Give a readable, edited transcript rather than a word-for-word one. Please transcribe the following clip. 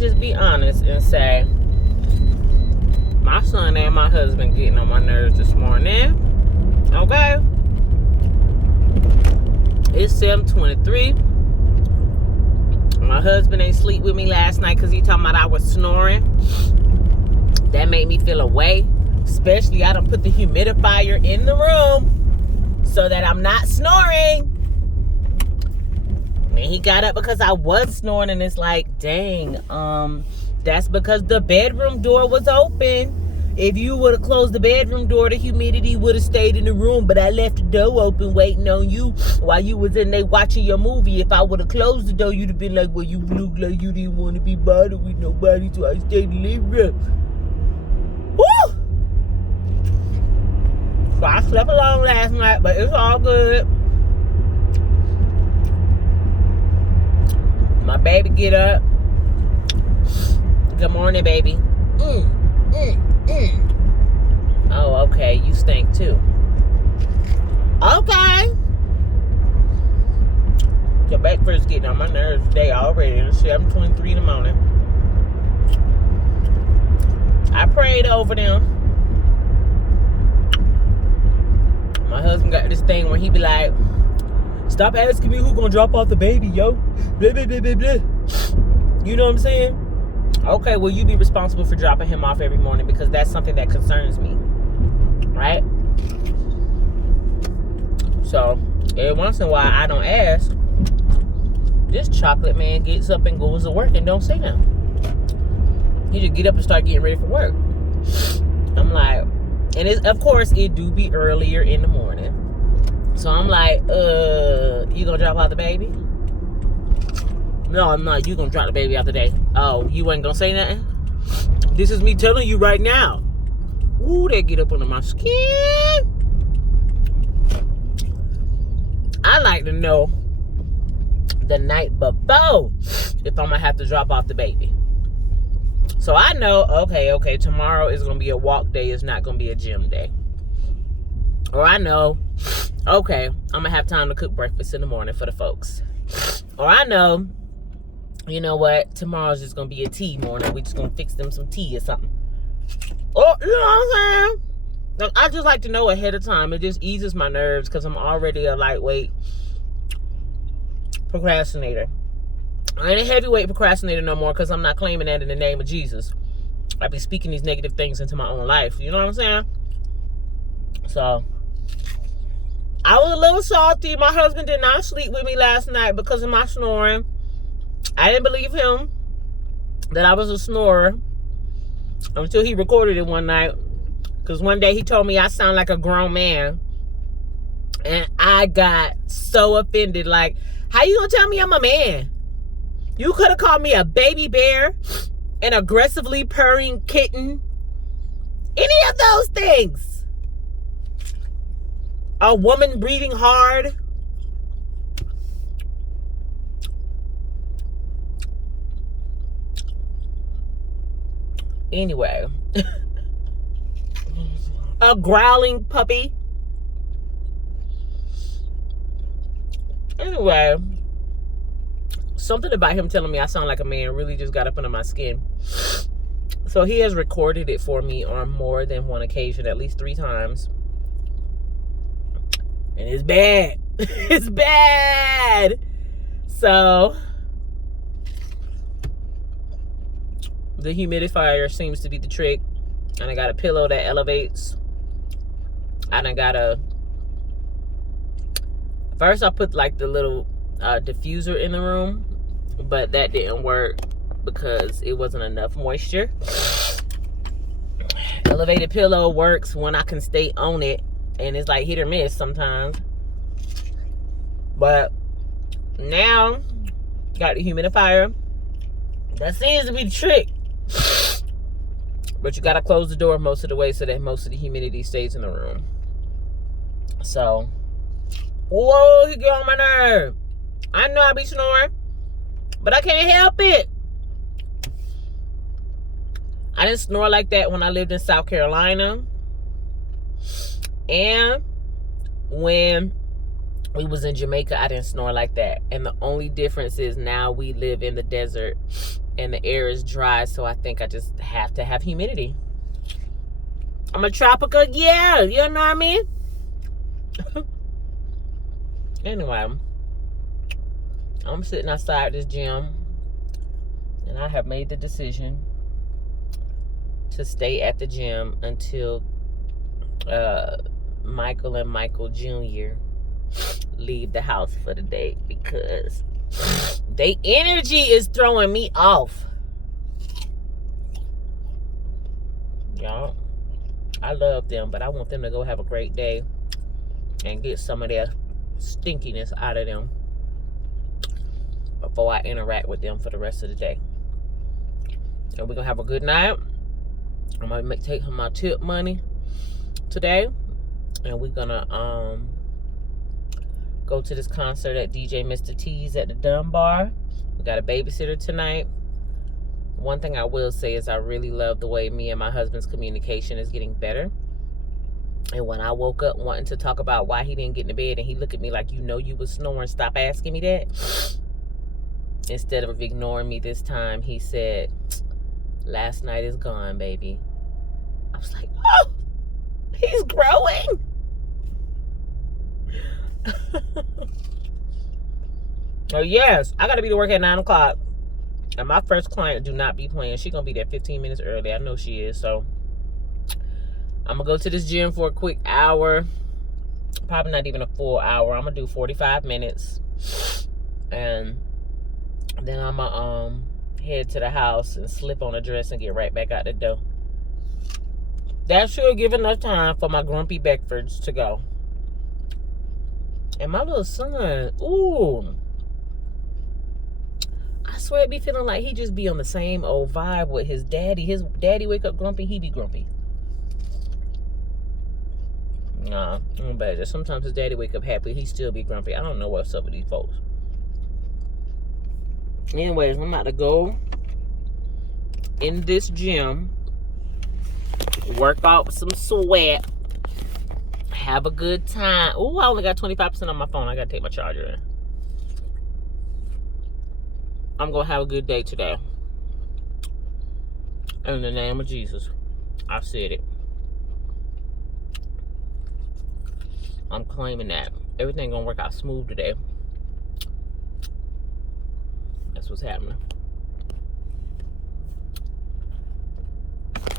just be honest and say, my son and my husband getting on my nerves this morning. Okay? It's 7:23. My husband ain't sleep with me last night because he talking about I was snoring. That made me feel away. Especially I done put the humidifier in the room so that I'm not snoring. And he got up because I was snoring, and it's like, dang, that's because the bedroom door was open. If you would have closed the bedroom door, the humidity would have stayed in the room, but I left the door open waiting on you while you was in there watching your movie. If I would have closed the door, you'd have been like, well, you look like you didn't want to be bothered with nobody, so I stayed in the living room. Woo! So I slept along last night, but it's all good. My baby get up. Good morning, baby. Oh, okay. You stink too. Okay. Your breakfast getting on my nerves today already. It's 7:23 in the morning. I prayed over them. My husband got this thing where he be like, stop asking me who gonna drop off the baby, yo. Blah, blah, blah, blah, blah. You know what I'm saying? Okay, well, you be responsible for dropping him off every morning because that's something that concerns me. Right? So, every once in a while, I don't ask. This chocolate man gets up and goes to work and don't say nothing. He just get up and start getting ready for work. I'm like, and of course, it do be earlier in the morning. So I'm like, you gonna drop off the baby? No, I'm not. You gonna drop the baby out today. Oh, you ain't gonna say nothing? This is me telling you right now. Ooh, they get up under my skin. I like to know the night before if I'm gonna have to drop off the baby. So I know, okay, tomorrow is gonna be a walk day. It's not gonna be a gym day. Or I know, okay, I'm gonna have time to cook breakfast in the morning for the folks. Or I know, you know what, tomorrow's just gonna be a tea morning. We just gonna fix them some tea or something. Or, you know what I'm saying? Like, I just like to know ahead of time. It just eases my nerves because I'm already a lightweight procrastinator. I ain't a heavyweight procrastinator no more because I'm not claiming that in the name of Jesus. I be speaking these negative things into my own life. You know what I'm saying? So, I was a little salty. My husband did not sleep with me last night because of my snoring. I didn't believe him that I was a snorer until he recorded it one night. Because one day he told me I sound like a grown man. And I got so offended. Like, how you gonna tell me I'm a man? You could have called me a baby bear, an aggressively purring kitten. Any of those things. A woman breathing hard. Anyway. A growling puppy. Anyway. Something about him telling me I sound like a man really just got up under my skin. So he has recorded it for me on more than one occasion, at least 3 times. And it's bad. It's bad. So the humidifier seems to be the trick. And I got a pillow that elevates. And I got first I put like the little diffuser in the room, but that didn't work because it wasn't enough moisture. Elevated pillow works when I can stay on it, and it's like hit or miss sometimes. But now got the humidifier. That seems to be the trick. But you gotta close the door most of the way so that most of the humidity stays in the room. So, whoa, he get on my nerve. I know I be snoring, but I can't help it. I didn't snore like that when I lived in South Carolina. And when we was in Jamaica, I didn't snore like that. And the only difference is now we live in the desert and the air is dry, so I think I just have to have humidity. I'm a tropical, yeah, you know what I mean? Anyway, I'm sitting outside this gym, and I have made the decision to stay at the gym until Michael and Michael Jr. leave the house for the day, because their energy is throwing me off. Y'all, I love them, but I want them to go have a great day and get some of their stinkiness out of them before I interact with them for the rest of the day. And we're gonna have a good night. I'm gonna take my tip money today, and we're gonna go to this concert at DJ Mr. T's at the Dunbar. We got a babysitter tonight. One thing I will say is I really love the way me and my husband's communication is getting better. And when I woke up wanting to talk about why he didn't get in bed, and he looked at me like, you know you was snoring, stop asking me that. Instead of ignoring me this time, he said, last night is gone, baby. I was like, oh, he's growing. Oh, yes, I got to be to work at 9 o'clock. And my first client do not be playing. She going to be there 15 minutes early. I know she is. So I'm going to go to this gym for a quick hour. Probably not even a full hour. I'm going to do 45 minutes. And then I'm going to head to the house and slip on a dress and get right back out the door. That should give enough time for my grumpy Beckfords to go. And my little son, ooh, I swear it be feeling like he just be on the same old vibe with his daddy. His daddy wake up grumpy, he be grumpy. Nah, I'm bad. Sometimes his daddy wake up happy, he still be grumpy. I don't know what's up with these folks. Anyways, I'm about to go in this gym, work out some sweat, have a good time. Ooh, I only got 25% on my phone. I gotta take my charger in. I'm gonna have a good day today. In the name of Jesus. I said it. I'm claiming that. Everything gonna work out smooth today. That's what's happening.